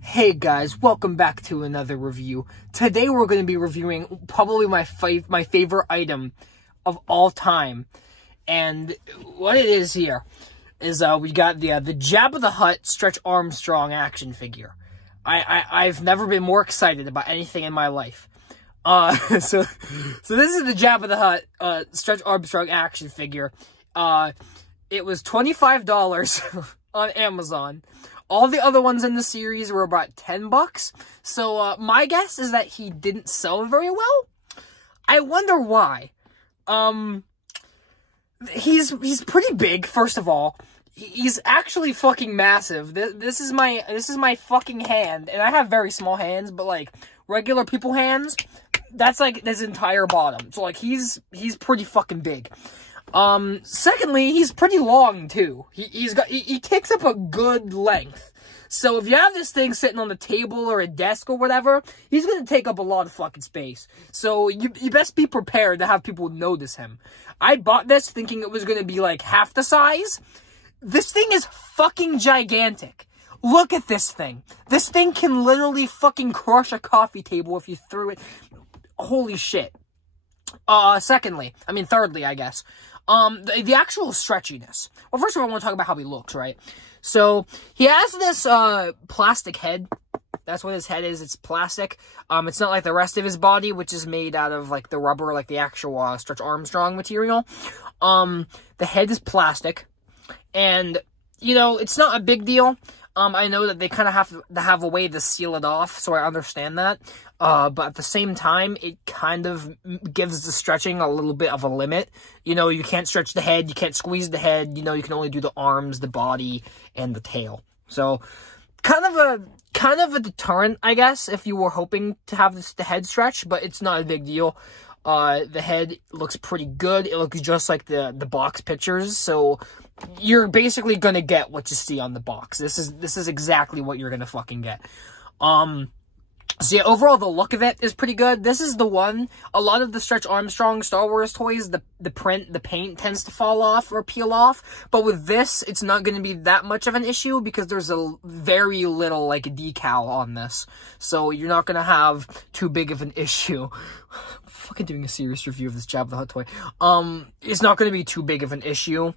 Hey guys, welcome back to another review. Today we're going to be reviewing probably my favorite item of all time. And what it is here is we got the Jabba the Hutt Stretch Armstrong action figure. I've never been more excited about anything in my life. So this is the Jabba the Hutt Stretch Armstrong action figure. It was $25 on Amazon. All the other ones in the series were about $10. So, my guess is that he didn't sell very well. I wonder why. He's pretty big, first of all. He's actually fucking massive. This is my fucking hand, and I have very small hands, but like regular people hands, that's like his entire bottom. So like he's pretty fucking big. Secondly, he's pretty long, too. He takes up a good length. So if you have this thing sitting on the table or a desk or whatever, he's gonna take up a lot of fucking space. So you best be prepared to have people notice him. I bought this thinking it was gonna be like half the size. This thing is fucking gigantic. Look at this thing. This thing can literally fucking crush a coffee table if you threw it. Holy shit. Thirdly, I guess. The actual stretchiness. Well, first of all, I want to talk about how he looks, right? So, he has this, plastic head. That's what his head is. It's plastic. It's not like the rest of his body, which is made out of, like, the rubber, like the actual, Stretch Armstrong material. The head is plastic. And, you know, it's not a big deal. I know that they kind of have to have a way to seal it off, so I understand that. But at the same time, it kind of gives the stretching a little bit of a limit. You know, you can't stretch the head, you can't squeeze the head, you know, you can only do the arms, the body, and the tail. So, kind of a deterrent, I guess, if you were hoping to have the head stretch, but it's not a big deal. The head looks pretty good. It looks just like the box pictures, so you're basically gonna get what you see on the box. This is exactly what you're gonna fucking get. So yeah, overall, the look of it is pretty good. This is the one, a lot of the Stretch Armstrong Star Wars toys, the paint tends to fall off or peel off. But with this, it's not going to be that much of an issue because there's a very little, like, decal on this. So you're not going to have too big of an issue. I'm fucking doing a serious review of this Jabba the Hutt toy. It's not going to be too big of an issue.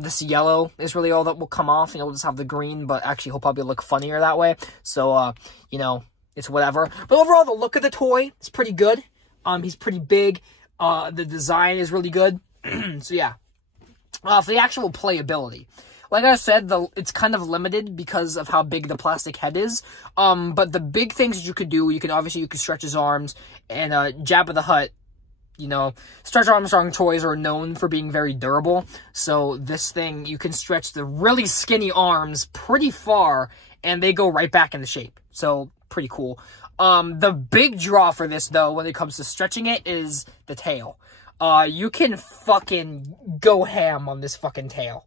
This yellow is really all that will come off. You know, we'll just have the green, but actually he'll probably look funnier that way. So, you know, it's whatever. But overall, the look of the toy is pretty good. He's pretty big. The design is really good. So, yeah. For the actual playability. Like I said, it's kind of limited because of how big the plastic head is. But the big things that you could do, you could stretch his arms. And Jabba the Hutt, you know, Stretch Armstrong toys are known for being very durable. So this thing, you can stretch the really skinny arms pretty far, and they go right back into shape. So, pretty cool. The big draw for this, though, when it comes to stretching it, is the tail. You can fucking go ham on this fucking tail.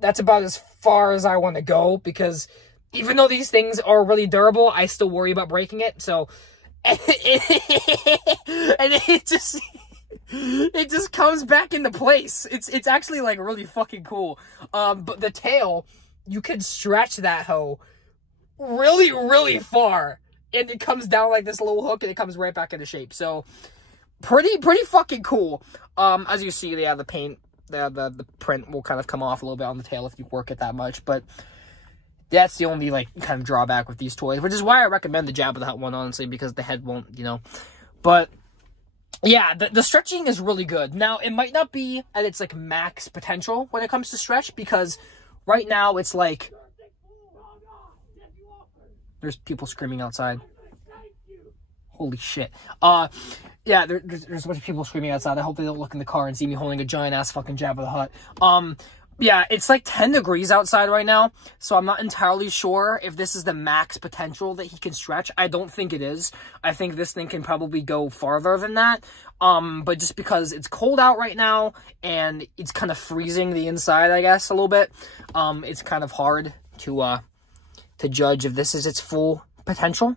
That's about as far as I want to go, because even though these things are really durable, I still worry about breaking it, so... and it just comes back into place. It's actually, like, really fucking cool. But the tail, you can stretch that hoe really, really far, and it comes down like this little hook, and it comes right back into shape. So, pretty fucking cool. As you see, yeah, the paint, the print will kind of come off a little bit on the tail if you work it that much, but that's the only, like, kind of drawback with these toys, which is why I recommend the Jabba the Hutt one, honestly, because the head won't, you know. But, yeah, the stretching is really good. Now, it might not be at its, like, max potential when it comes to stretch, because right now it's, like... There's people screaming outside. Holy shit. Yeah, there's a bunch of people screaming outside. I hope they don't look in the car and see me holding a giant-ass fucking Jabba the Hutt. Yeah, it's like 10 degrees outside right now, so I'm not entirely sure if this is the max potential that he can stretch. I don't think it is. I think this thing can probably go farther than that. But just because it's cold out right now, and it's kind of freezing the inside, I guess, a little bit, it's kind of hard to judge if this is its full potential.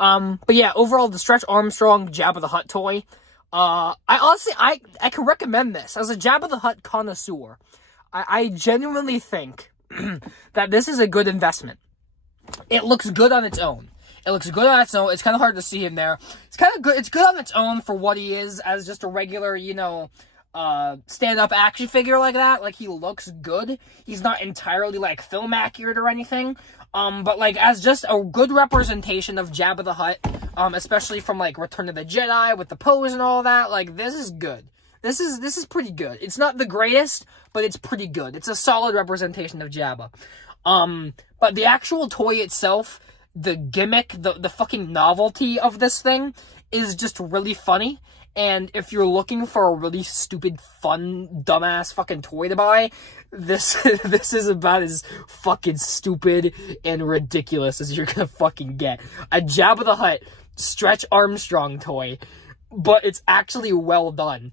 But yeah, overall, the Stretch Armstrong Jabba the Hutt toy, I honestly can recommend this. As a Jabba the Hutt connoisseur, I genuinely think that this is a good investment. it looks good on its own. It looks good on its own. It's kind of hard to see him there. It's kind of good. It's good on its own for what he is as just a regular, you know, stand-up action figure like that. Like, he looks good. He's not entirely, like, film accurate or anything. But, like, as just a good representation of Jabba the Hutt, especially from, like, Return of the Jedi with the pose and all that, like, this is good. This is pretty good. It's not the greatest, but it's pretty good. It's a solid representation of Jabba. But the actual toy itself, the gimmick, the fucking novelty of this thing is just really funny. And if you're looking for a really stupid, fun, dumbass fucking toy to buy, this is about as fucking stupid and ridiculous as you're gonna fucking get. A Jabba the Hutt Stretch Armstrong toy, but it's actually well done.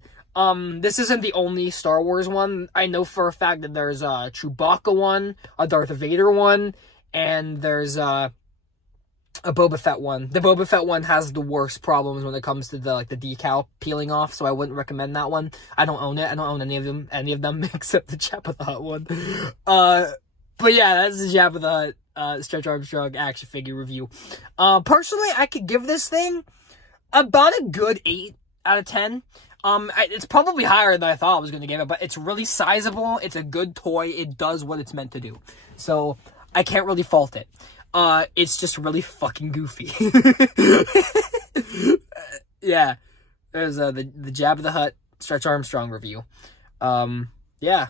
This isn't the only Star Wars one. I know for a fact that there's a Chewbacca one, a Darth Vader one, and there's a Boba Fett one. The Boba Fett one has the worst problems when it comes to the decal peeling off, so I wouldn't recommend that one. I don't own it. I don't own any of them except the Jabba the Hutt one. But yeah, that's the Jabba the Hutt Stretch Armstrong action figure review. Personally, I could give this thing about a good 8 out of 10. It's probably higher than I thought I was going to give it, but it's really sizable. It's a good toy. It does what it's meant to do. So, I can't really fault it. It's just really fucking goofy. Yeah. There's, the Jabba the Hutt Stretch Armstrong review. Yeah.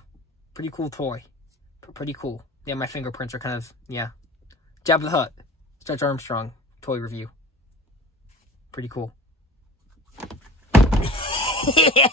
Pretty cool toy. Pretty cool. Yeah, my fingerprints are kind of, yeah. Jabba the Hutt Stretch Armstrong toy review. Pretty cool. Yeah.